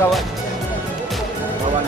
Kawan. Kawan.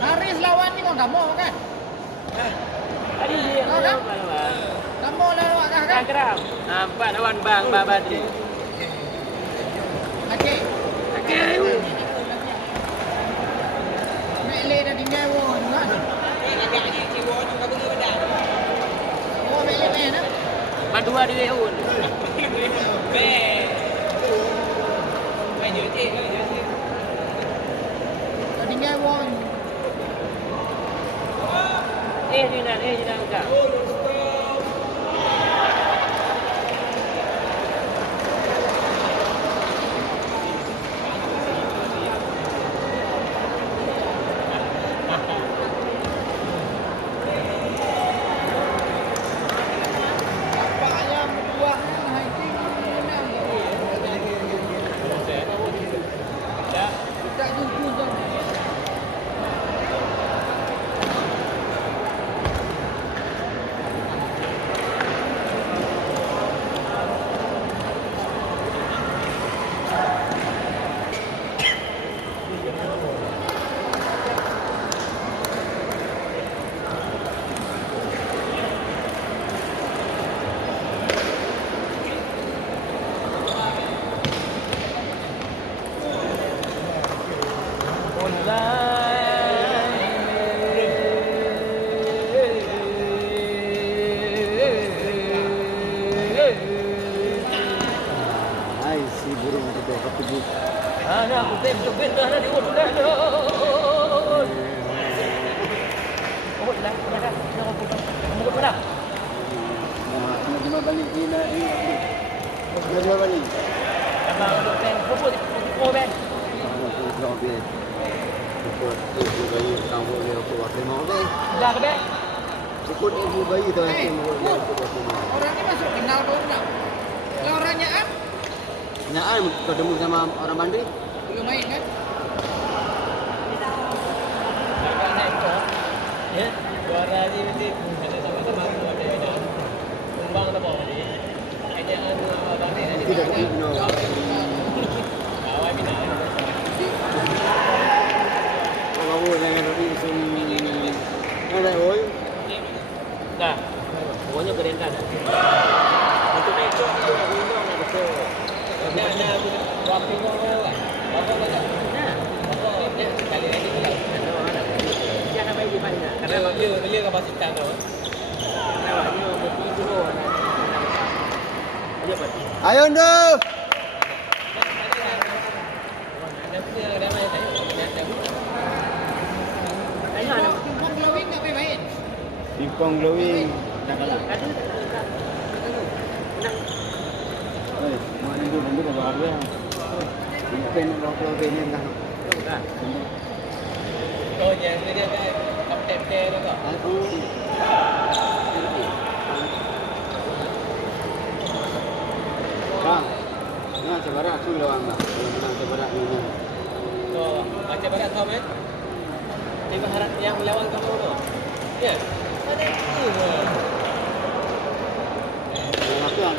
Haris lawan ni kau tak mau kan? Tadi dia kan? Tak mau lawan kan? Geram. Nampak lawan bang Badri. Okey. Okey. Mele dah tinggal kan? Oh, mele mana? dua di WHO ni. Main je cik. Tinggal wong. Jinan buka. Hai si burung itu ketemu. Anak aku tem dah di urut dah. Oh, dah. Kamu ke mana? Nak cuma balik ni nak ni. Nak cuma balik. Abang untuk tem kubur oh ben. Kalau dia ikut ibu bayi kamu dia aku waktu mau deh. Dah ke ben? Ikut ibu bayi tu nanti mau dia aku waktu mau. Orang ni masuk kenal kau enggak? Kalau orangnya Nyaan ketemu sama orang Bandri. belum main kan? Agak naik kok. Ya, suara ni mesti ada sama-sama ada beda. Tumbang tak apa ni. Ada abang ni ada. Tidak no. Awak bina. Kalau boleh dengan tadi sun. Ada oi. Dah. Pokoknya keren kan. Untuk naik tu aku undang nak betul. Nak wapi kau kan. Apa kau tak? Nah. Kali ni kita. Jangan main di mana. Karena beli kapasitas tu. Karena waktu mesti dulu. Dia pasti. Ayo ndo. Pingpong glowing enggak boleh main. Pingpong glowing. Oi, mana tu bantu kau bawa dia. Pen kalau pen kan. Oh, yang dia kan kapten tu kau. Aku. Bang. Nah, sebarang tu lawang bang. Menang sebarang ni. Oh, macam mana kau main? Di baharat yang lawan kamu tu. Ya. Ada itu. Aku yang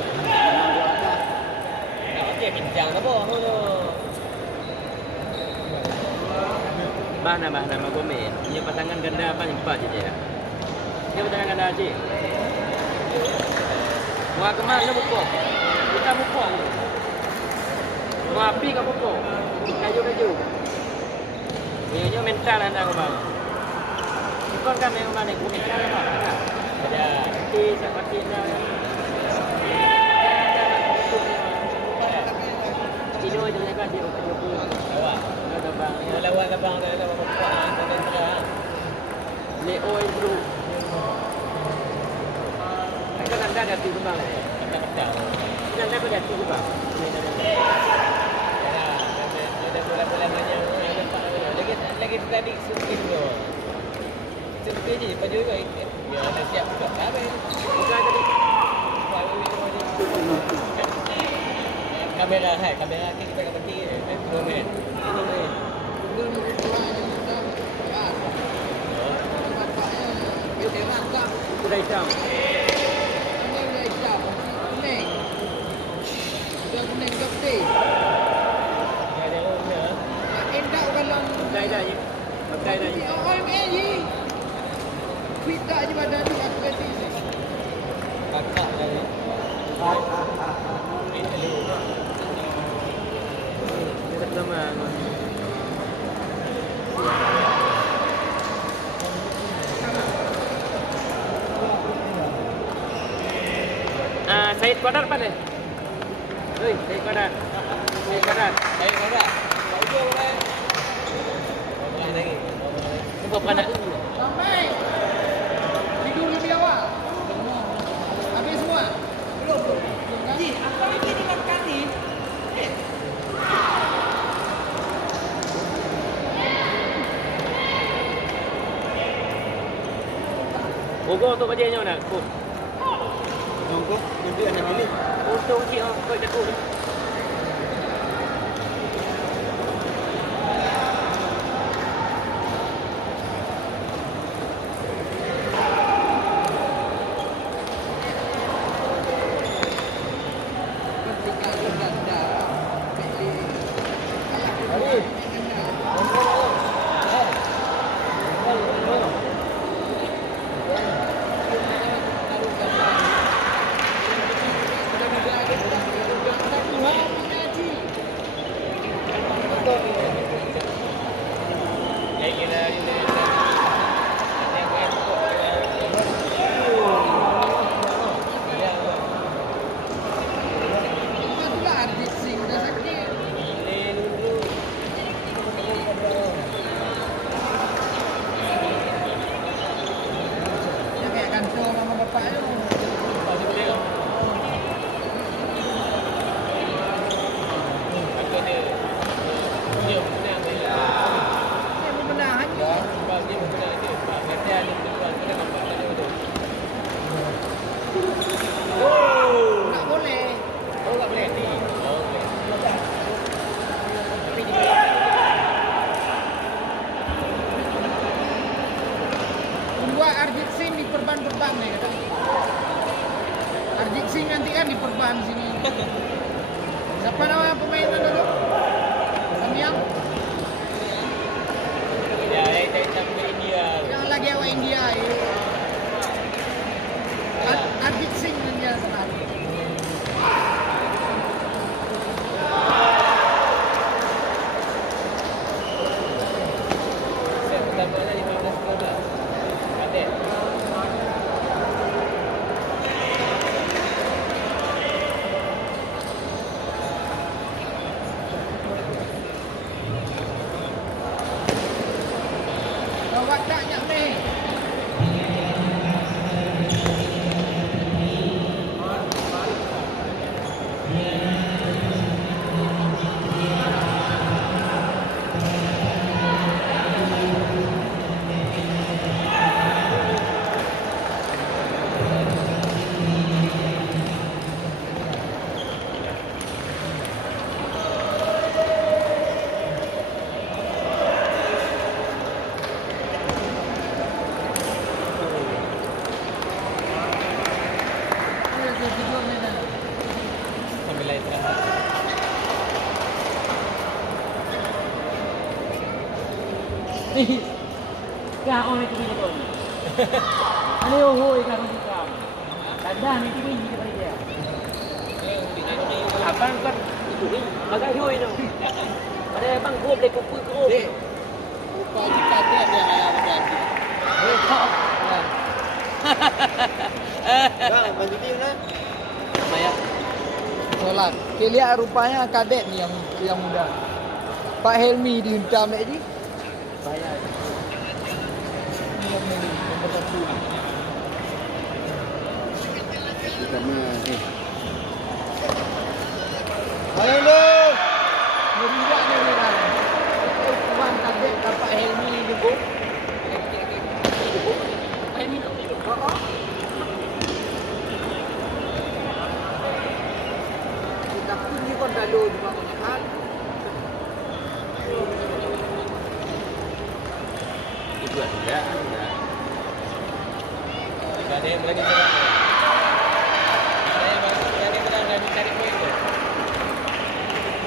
Okey, bincang apa tu? Bahana Magomez. Dia pasangan ganda apa yang empat je dia. Dia pasangan ganda je. Mau ke mana pokok? Kita pokok. Mau api ke pokok? Kayu. Ini mental anda kau bang. Bukan kami yang mana aku mental apa? Ada di seperti ini. Ini aja nak kasih aku. Awak. Ada bang. Lawan abang dah lawan perempuan dan terang. Leo bro. Kan anda ada tu bang. Anda tahu. Anda ada tu bang. Ada bola-bola banyak. Lagi tadi sukin tu. Sukin je pada juga. Biar dah siap buka habis. Buka tadi. Kamera kita pegang peti ni. Komen. Sudah hitam. Kuning putih. Ada orangnya. Endak kalau Pakai dah je. OMA je. Kita je badan tu aktiviti ni. Kakak dah ni. Dia pertama. Kuadrat pandai. Hei, tarik kuadrat. Tarik kuadrat. Baik, ada. Tak ujung boleh. Boleh lagi. Ni berapa anak? Sampai. Tidur lebih awal. Habis semua? Belum. Ji, apa lagi dimakan ni? Bogor tu bajiannya mana? Oh. Nunggu, nanti anak pilih. Untung cik kau jago. Perban nih kata. Arjit Singh nanti kan di perban sini. Siapa nama pemainnya dulu? Samyang? Ya, saya ke India. Yang lagi awak India ya. Arjit Singh nanti yang sana. Saya pertamanya 15-12. Ada. Awak tak nyak meh. Sambil lain terang. Ni, kah orang itu punya tuan. Ani oh ikan kita. Tada ni tu ini daripada dia. Abang kan itu ni, agak hiu itu. Ada abang gua boleh kupu kau. Upah jika dia yang berjanji. Bang, baju dia mana? Maya. Solat. Kita lihat rupanya kadet ni yang muda. Pak Helmi dihentam lagi. Bayar. Nombor 1. Pertama, Halo lu. Meridak ni orang. Tuan kadet dapat Helmi juga. Helmi nak pergi. Tapi ni kan lalu juga banyak hal. Itu ada. Jika ada yang berani serang. Saya berani serang dan cari poin tu.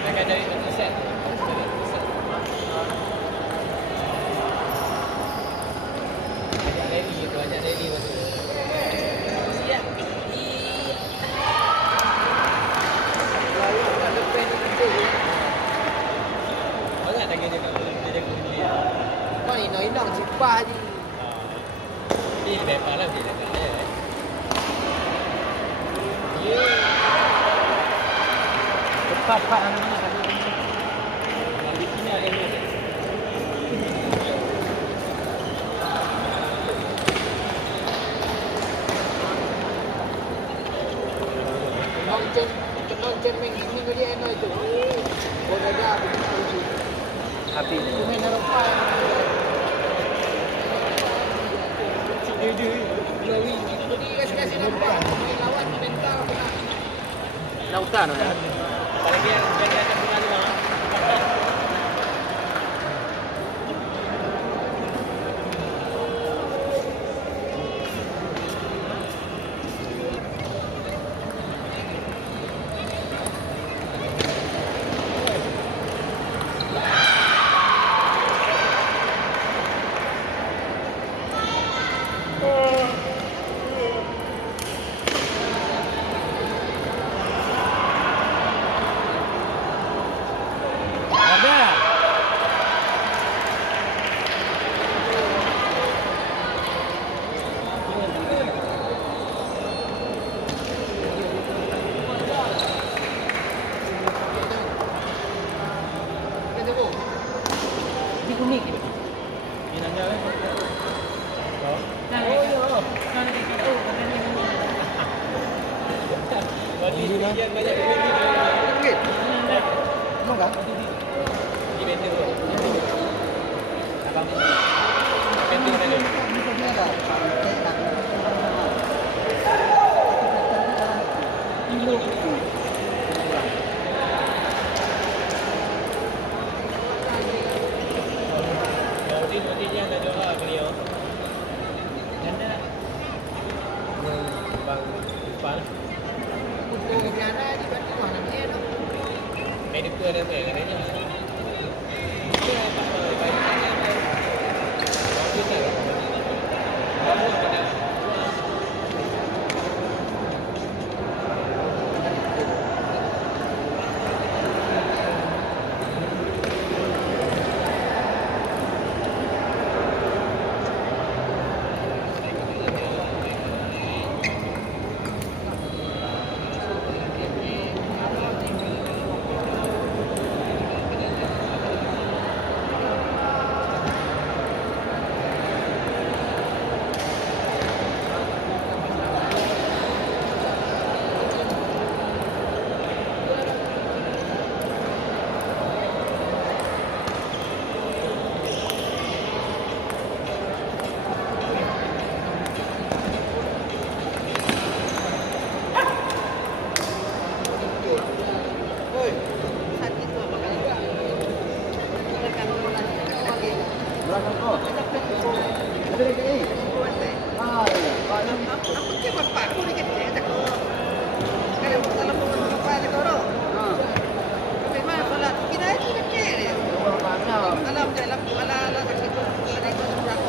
Mereka cari satu set. Ajak rally tu, ajak rally tu. Siap. Lalu kat depan ni betul ya. Banyak lagi dia dia jaga dia. Kau ni nak cipah je. Ini lepas lah dia cakap dia. Ya. Bapak anak mana kan? Di sini ada ni. Nonton main ini dia eno itu. Oh dah begitu. Habis. Itu main Eropa. Dia glowing. Jadi kasih nampak lawan mental pula. Lautan ya. Paling dia jadi akan mengalir lah. Di kuning ni. Ini nanya kan? Oh. Nah, oh ya. Kan itu kan ni. Bagi sekian banyak duit ni. Okey. Mau enggak? Di benda tu. Abang. Benda mana ni? Ini ada. Kilo. Roti yang dah jual beliau. Ganda. Bang Ipal. Untuk biara di mana dia tu? Medical dia tu kan ni. Dia tak apa baik. Kita. Kamu kena Belakang kau. Ada dekat ni. Ah, ya. Apa ke bapak aku dekat dia tak kau. Kalau kalau bapak dia kau. Ha. Memang solat kita itu dekat dia. Alam dalam ala sakit tu ada itu berapa.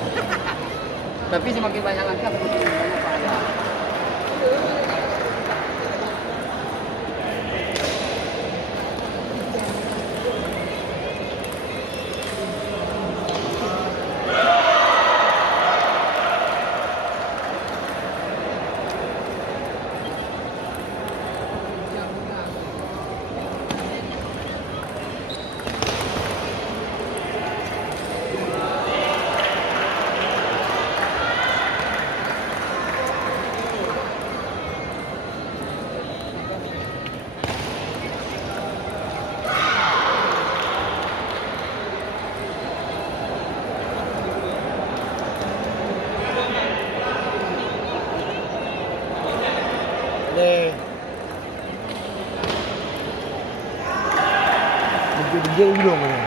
Tapi semakin banyak langkah semakin banyak pahala. Dia hidung ni.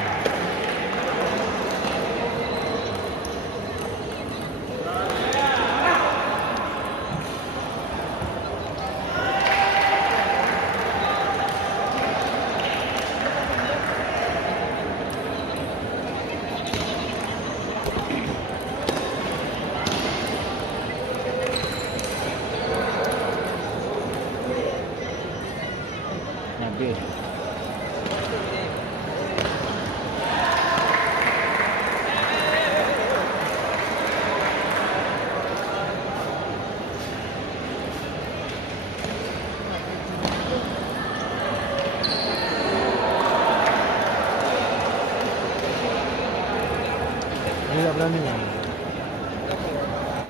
Habis. Dia tak berani.